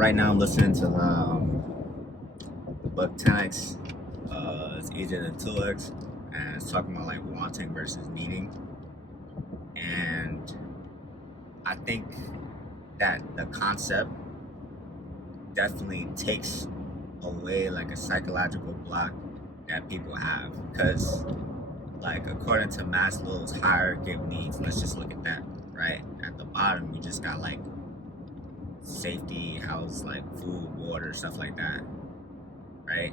Right now, I'm listening to the book 10x. It's easier than 2x, and it's talking about like wanting versus needing. And I think that the concept definitely takes away like a psychological block that people have, because like according to Maslow's hierarchy of needs, let's just look at that. Right at the bottom, you just got like safety, house, like food, water, stuff like that, right?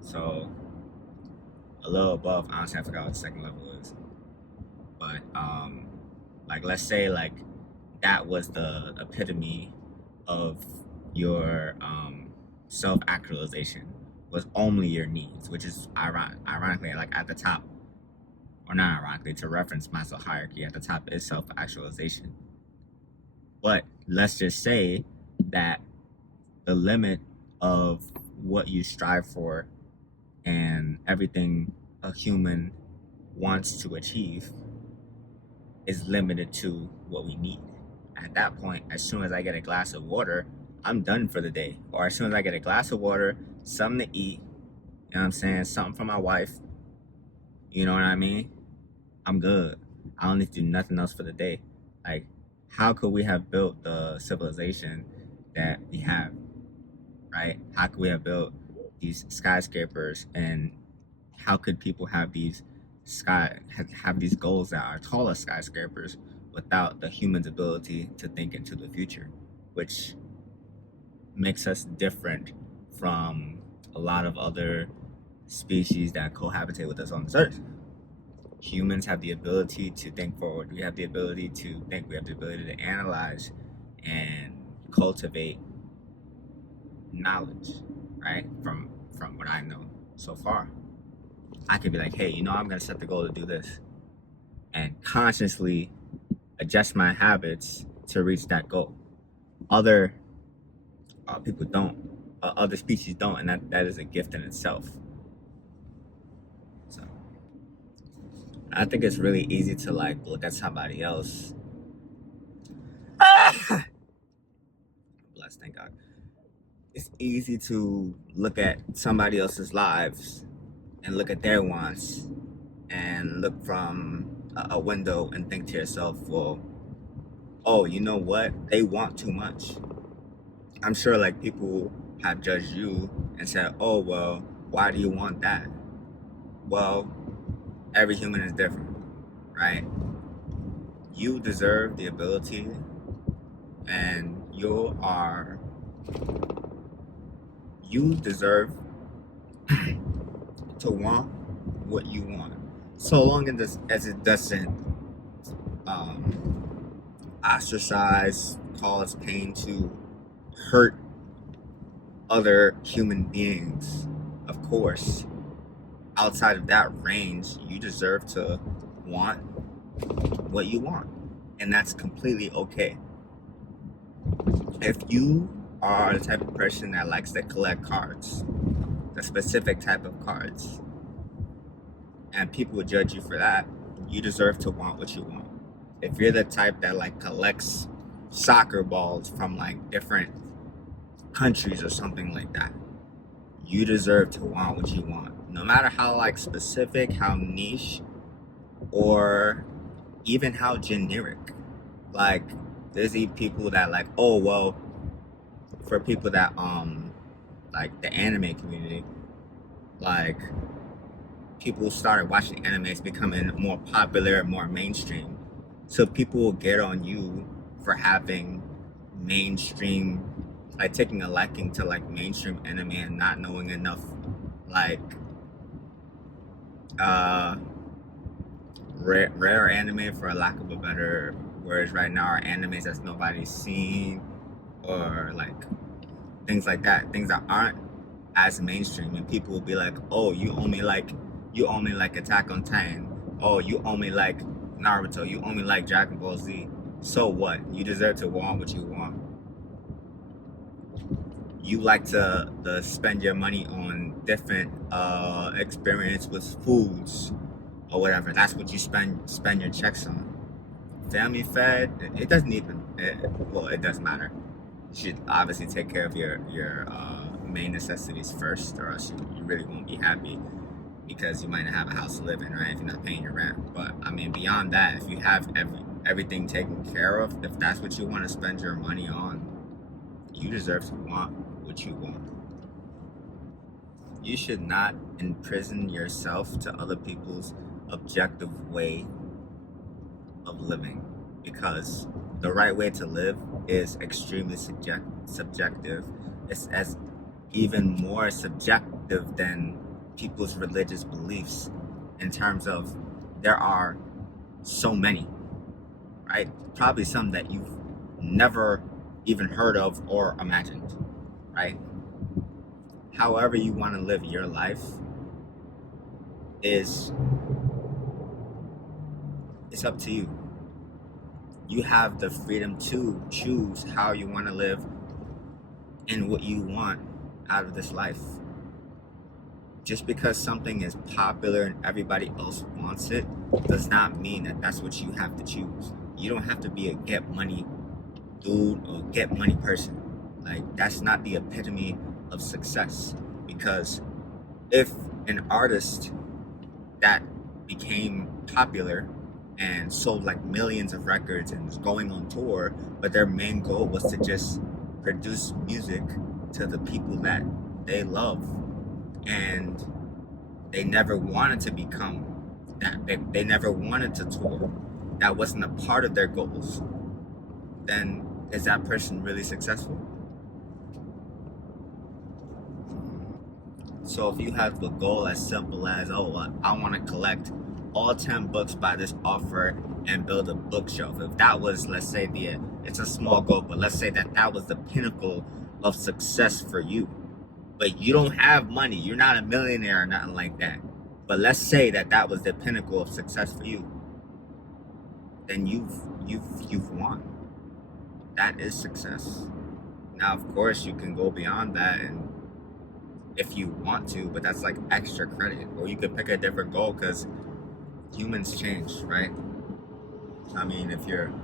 So a little above, honestly, I forgot what the second level is, but like let's say like that was the epitome of your self-actualization, was only your needs, which is ironically like at the top, or not ironically, to reference Maslow hierarchy, at the top is self-actualization. But let's just say that the limit of what you strive for and everything a human wants to achieve is limited to what we need. At that point, as soon as I get a glass of water, I'm done for the day. Or as soon as I get a glass of water, something to eat, you know what I'm saying, something for my wife, you know what I mean? I'm good. I don't need to do nothing else for the day. Like, how could we have built the civilization that we have, right? How could we have built these skyscrapers, and how could people have these have these goals that are taller skyscrapers without the human's ability to think into the future, which makes us different from a lot of other species that cohabitate with us on this earth. Humans have the ability to think forward. We have the ability to think. We have the ability to analyze and cultivate knowledge, right? From what I know so far, I could be like, hey, I'm gonna set the goal to do this, and consciously adjust my habits to reach that goal. Other people don't. Other species don't, and that is a gift in itself. So I think it's really easy to like look at somebody else. Bless, thank God. It's easy to look at somebody else's lives and look at their wants and look from a window and think to yourself, well, oh, you know what? They want too much. I'm sure like people have judged you and said, oh, well, why do you want that? Well, every human is different, right? You deserve the ability, and you deserve to want what you want, so long as it doesn't ostracize, cause pain, to hurt other human beings. Of course, outside of that range, you deserve to want what you want, and that's completely okay. If you are the type of person that likes to collect cards, a specific type of cards, and people would judge you for that, you deserve to want what you want. If you're the type that like collects soccer balls from like different countries or something like that, you deserve to want what you want, no matter how like specific, how niche, or even how generic. Like there's people that like, oh well, for people that like the anime community, like people started watching animes becoming more popular, more mainstream. So people will get on you for having mainstream, like taking a liking to like mainstream anime and not knowing enough like rare anime, for a lack of a better words right now, are animes that nobody's seen, or like things like that, things that aren't as mainstream, and people will be like, oh, you only like Attack on Titan, oh, you only like Naruto, you only like Dragon Ball Z. So what? You deserve to want what you want. You like to spend your money on different experience with foods or whatever. That's what you spend your checks on. Family fed, it doesn't even, well, it does matter. You should obviously take care of your main necessities first, or else you really won't be happy, because you might not have a house to live in, right? If you're not paying your rent. But I mean, beyond that, if you have everything taken care of, if that's what you want to spend your money on, you deserve to want what you want. You should not imprison yourself to other people's objective way of living, because the right way to live is extremely subjective. It's as even more subjective than people's religious beliefs, in terms of there are so many, right? Probably some that you've never even heard of or imagined, right? However you want to live your life is it's up to you. You have the freedom to choose how you want to live and what you want out of this life. Just because something is popular and everybody else wants it does not mean that that's what you have to choose. You don't have to be a get money dude or get money person. Like, that's not the epitome of success. Because if an artist that became popular and sold like millions of records and was going on tour, but their main goal was to just produce music to the people that they love, and they never wanted to become that, they never wanted to tour, that wasn't a part of their goals, then is that person really successful? So if you have a goal as simple as, oh, I want to collect all 10 books by this author and build a bookshelf. If that was, let's say, it's a small goal, but let's say that was the pinnacle of success for you. But you don't have money. You're not a millionaire or nothing like that. But let's say that was the pinnacle of success for you. Then you've won. That is success. Now, of course, you can go beyond that, and if you want to, but that's like extra credit. Or you could pick a different goal, because humans change, right? I mean, if you're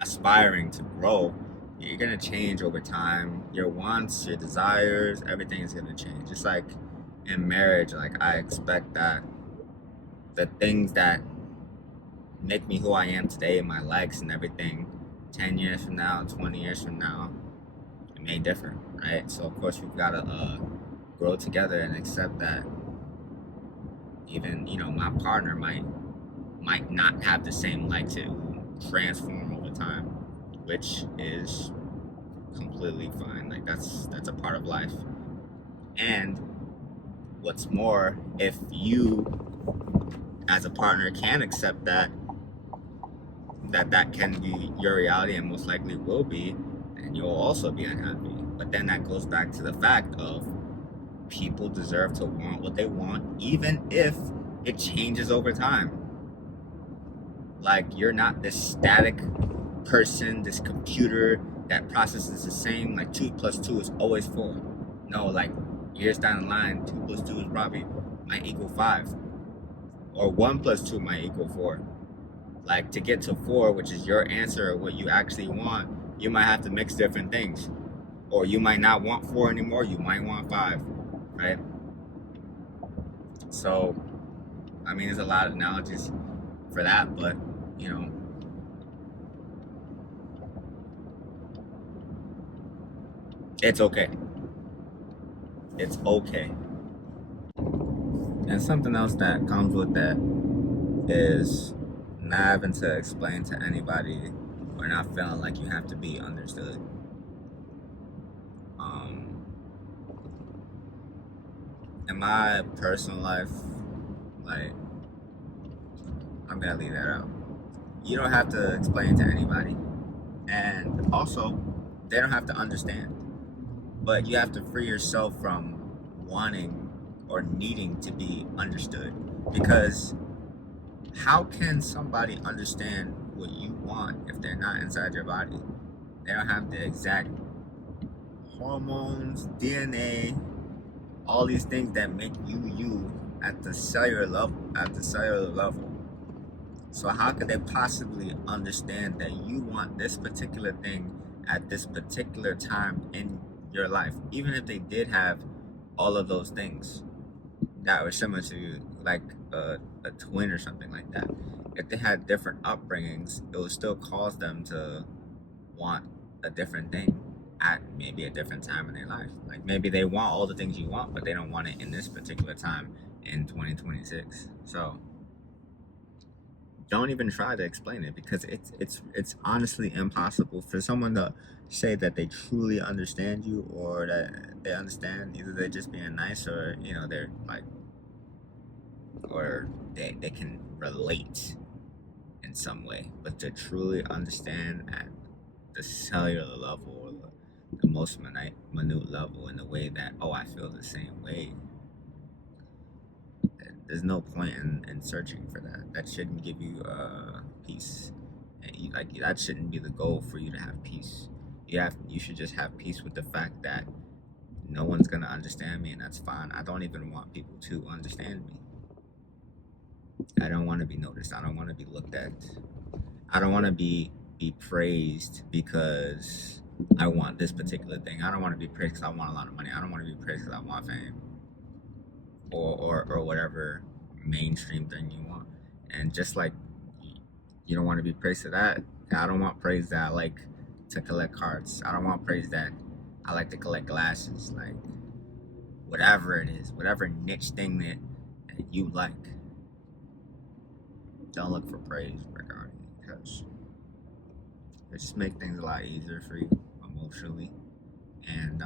aspiring to grow, you're gonna change over time. Your wants, your desires, everything is gonna change. Just like in marriage, like I expect that the things that make me who I am today, my likes and everything, 10 years from now, 20 years from now, it may differ, right? So of course we've gotta grow together and accept that even, my partner might not have the same likes. It will transform over time, which is completely fine. Like that's a part of life. And what's more, if you as a partner can accept that can be your reality, and most likely will be, then you'll also be unhappy. But then that goes back to the fact of people deserve to want what they want, even if it changes over time. Like, you're not this static person, this computer that processes the same, like 2 plus 2 is always 4. No, like years down the line, 2 plus 2 is probably might equal 5, or 1 plus 2 might equal 4. Like, to get to 4, which is your answer, or what you actually want, you might have to mix different things. Or you might not want 4 anymore, you might want 5, right? So, I mean, there's a lot of analogies for that, but, it's okay. It's okay. And something else that comes with that is not having to explain to anybody, or not feeling like you have to be understood. In my personal life, like, I'm gonna leave that out. You don't have to explain to anybody, and also they don't have to understand. But you have to free yourself from wanting or needing to be understood, because how can somebody understand what you want if they're not inside your body? They don't have the exact hormones, DNA, all these things that make you at the cellular level. So how could they possibly understand that you want this particular thing at this particular time in your life? Even if they did have all of those things that were similar to you, like a twin or something like that. If they had different upbringings, it would still cause them to want a different thing at maybe a different time in their life. Like maybe they want all the things you want, but they don't want it in this particular time in 2026. So don't even try to explain it, because it's honestly impossible for someone to say that they truly understand you, or that they understand, either they're just being nice, or they're like, or they can relate in some way. But to truly understand at the cellular level, or the most minute level, in the way that, oh, I feel the same way, there's no point in searching for that. That shouldn't give you peace. And that shouldn't be the goal for you to have peace. You should just have peace with the fact that no one's gonna understand me, and that's fine. I don't even want people to understand me. I don't want to be noticed. I don't want to be looked at. I don't want to be praised because I want this particular thing. I don't want to be praised because I want a lot of money. I don't want to be praised because I want fame, or whatever mainstream thing you want. And just like you don't want to be praised for that, I don't want praise that I like to collect cards. I don't want praise that I like to collect glasses. Like, whatever it is, whatever niche thing that you like, don't look for praise regarding it, because it just make things a lot easier for you emotionally. And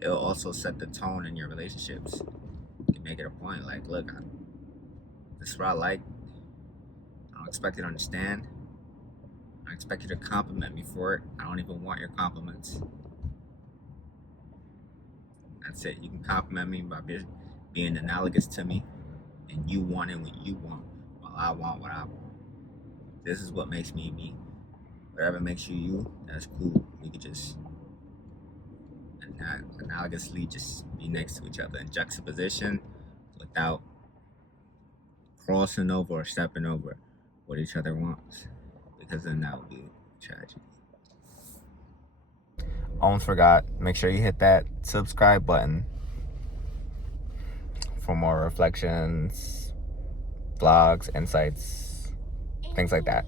it'll also set the tone in your relationships. You can make it a point, like, look, this is what I like. I don't expect you to understand. I don't expect you to compliment me for it. I don't even want your compliments. That's it. You can compliment me by being analogous to me, and you wanting what you want, while I want what I want. This is what makes me me. Whatever makes you you, that's cool. We could just analogously just be next to each other in juxtaposition, without crossing over or stepping over what each other wants, because then that would be tragedy. Almost forgot, make sure you hit that subscribe button for more reflections, vlogs, insights, things like that.